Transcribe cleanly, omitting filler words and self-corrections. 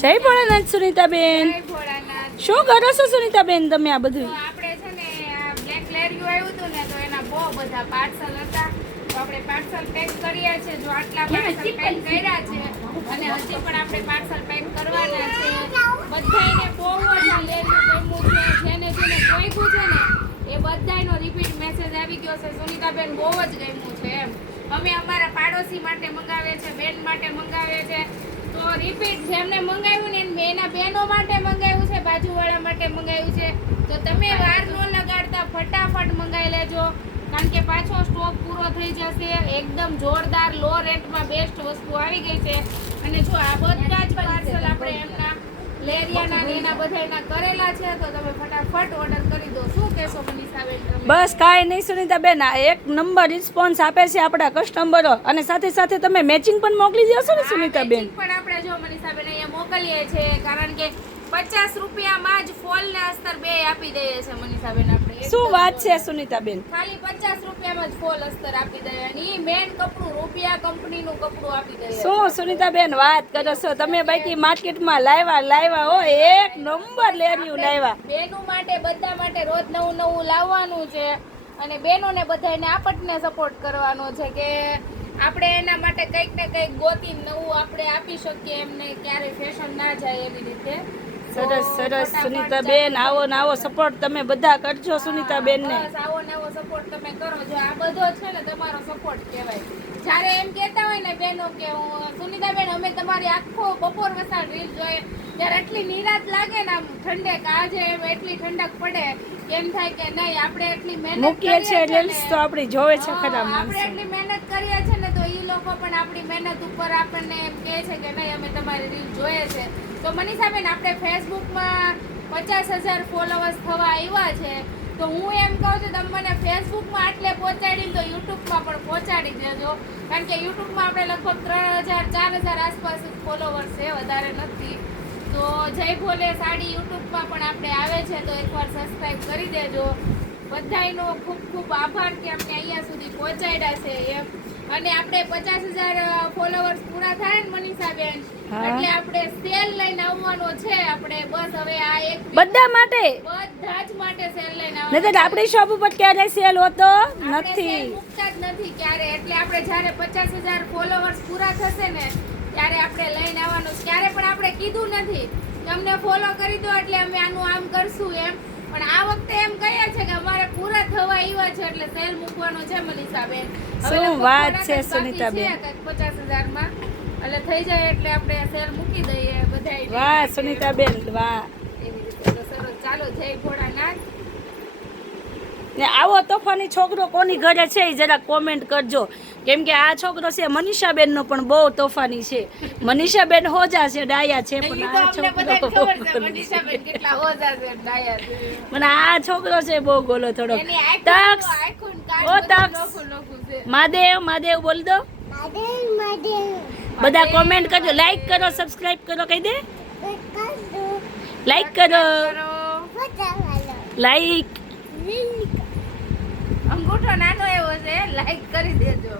જય ભોળાનાથ સુનીતાબેન. જય ભોળાનાથ. શું કરો છો સુનીતાબેન તમે આ બધું? તો આપણે છે ને આ બ્લેક લેરિયું આવ્યું હતું ને, તો એના બહુ બધા પાર્સલ હતા. તો આપણે પાર્સલ પેક કર્યા છે. જો આટલા પાર્સલ પેક કર્યા છે અને હજી પણ આપણે પાર્સલ પેક કરવાના છે. બધાયને બહુ જ આ લેરિયું ગમ્યું છે. જેને જેને જોઈતું છે ને એ બધાયનો રિપીટ મેસેજ આવી ગયો છે. સુનીતાબેન બહુ જ ગમ્યું છે એમ. અમે અમારા પાડોશી માટે મંગાવે છે, બેન માટે મંગાવે છે. તો રિપીટ જેમને મંગાવ્યું ને મેં એના બહેનો માટે મંગાવ્યું છે, બાજુવાળા માટે મંગાવ્યું છે. તો તમે વાર ન લગાડતા ફટાફટ મંગાવી લેજો, કારણ કે પાછો સ્ટોક પૂરો થઈ જશે. એકદમ જોરદાર લો રેટમાં બેસ્ટ વસ્તુ આવી ગઈ છે. અને જો આ બધા જ પાર્સલ આપણે એમના લેરિયાના ને એના બધાયના કરેલા છે. તો તમે ફટાફટ ઓર્ડર કરી દો. શું કહેશો મનીષાબેન તમે? બસ કાંઈ નહીં સુનીતાબેન, આ એક નંબર રિસ્પોન્સ આપે છે આપણા કસ્ટમરો. અને સાથે સાથે તમે મેચિંગ પણ મોકલી દેશો ને સુનીતાબેન? મેચિંગ પણ આપણે જો મનીષાબેન અહીંયા મોકલીએ છીએ, કારણ કે 50 રૂપિયામાં જ ફોલ ને અસ્તર બે આપી દઈએ છે મનીષાબેન આપણે. શું વાત છે સુનીતાબેન? ખાલી 50 રૂપિયામાં જ ફોલ અસ્તર આપી દઈએ અને ઈ મેન કપડું રૂપિયા કંપનીનું કપડું આપી દઈએ. શું સુનીતાબેન વાત કરો છો તમે? બાકી માર્કેટમાં લાવ્યા હો એક નંબર લેરિયું લાવ્યા. બેનું માટે બધા માટે રોજ નવું નવું લાવવાનું છે અને બેનોને બધાને આપણને સપોર્ટ કરવાનો છે કે આપણે એના માટે કંઈક ને કંઈક ગોતી નવું આપણે આપી શકીએ એમને, ક્યારેય ફેશન ના જાય એવી રીતે. સરસ સરસ સુનીતાબેન, આવો ને આવો સપોર્ટ તમે બધા કરજો સુનીતાબેન ને. બસ આવો નવો સપોર્ટ તમે કરો. જો આ બધો છે ને તમારો સપોર્ટ કહેવાય. જ્યારે એમ કહેતા હોય ને બેનો કે સુનીતાબેન અમે તમારી આખો બપોર વસાળ રીલ જોઈએ, ત્યારે એટલી નિરાશ લાગે ને, આમ ઠંડક આજે એમ એટલી ઠંડક પડે, એમ થાય કે નહીં આપણે એટલી મહેનત મૂકીએ છીએ રીલ્સ તો આપણી જોવે છે ખરા આપણે માણસો. એટલી મહેનત કરીએ છે ને, તો ઈ લોકો પણ આપણી મહેનત ઉપર આપણને એમ કહે છે કે નહીં અમે તમારી રીલ જોઈએ છે. તો મનીષાબેન આપણે ફેસબુકમાં 50,000 ફોલોવર્સ થવા આવ્યા છે. તો હું એમ કહું છું તમે મને ફેસબુકમાં આટલે પહોંચાડીને તો યુટ્યુબમાં પણ પહોંચાડી દેજો, કારણ કે યુટ્યુબમાં આપણે લગભગ 3,000-4,000 આસપાસ ફોલોવર્સ છે, વધારે નથી. તો જય ભોલે સાડી યુટ્યુબમાં પણ આપણે આવે છે, તો એકવાર સબસ્ક્રાઈબ કરી દેજો. બધાયનો ખૂબ ખૂબ આભાર કે અમને અહીંયા સુધી પહોંચાડ્યા છે એમ. અને આપણે 50,000 ફોલોવર્સ પૂરા થાય ને મનીષાબેન, એટલે આપણે સેલ લઈને આવવાનો છે. આપણે બસ હવે આ એક બધા માટે, બધા જ માટે સેલ લઈને નહીતર આપણી શોપ ઉપર ક્યારે સેલ હોતો નથી, મુકતા જ નથી ક્યારે. એટલે આપણે જ્યારે 50,000 ફોલોવર્સ પૂરા થશે ને ત્યારે આપણે લઈને આવવાનું. ક્યારે પણ આપણે કીધું નથી કે અમને ફોલો કરી દો એટલે અમે આનું આમ કરશું એમ, પણ આ વખતે એમ કહ્યા છે કે અમારે પૂરા થવા આવ્યા છે એટલે સેલ મૂકવાનો છે મનીષાબેન. શું વાત છે સુનીતાબેન? 50,000 માં એટલે થઈ જાય એટલે આપણે સેલ મૂકી દઈએ બધાય. વાહ સુનીતાબેન વાહ. એવી રીતે તો સરસ. ચાલો જય ભોળાનાથ. ને આવો તોફાની છોકરો કોની ઘરે છે એ જરા કોમેન્ટ કરજો, કેમ કે આ છોકરો છે મનીષાબેન નો પણ બહુ તોફાની છે. મનીષાબેન હોજા છે, ડાયા છે, પણ આ છોકરો મનીષાબેન કેટલા હોજા છે, ડાયા છે. મને આ છોકરો છે બહુ ગોલો થોડો. એની તક્ષ આખું ઓ તક્ષ છે. મહાદેવ બોલ દો. બધા કોમેન્ટ કરજો, લાઈક કરો, સબસ્ક્રાઇબ કરો, કહી દે લાઈક કરો, લાઈક. અંગૂઠો નાનો એવો છે, લાઈક કરી દેજો.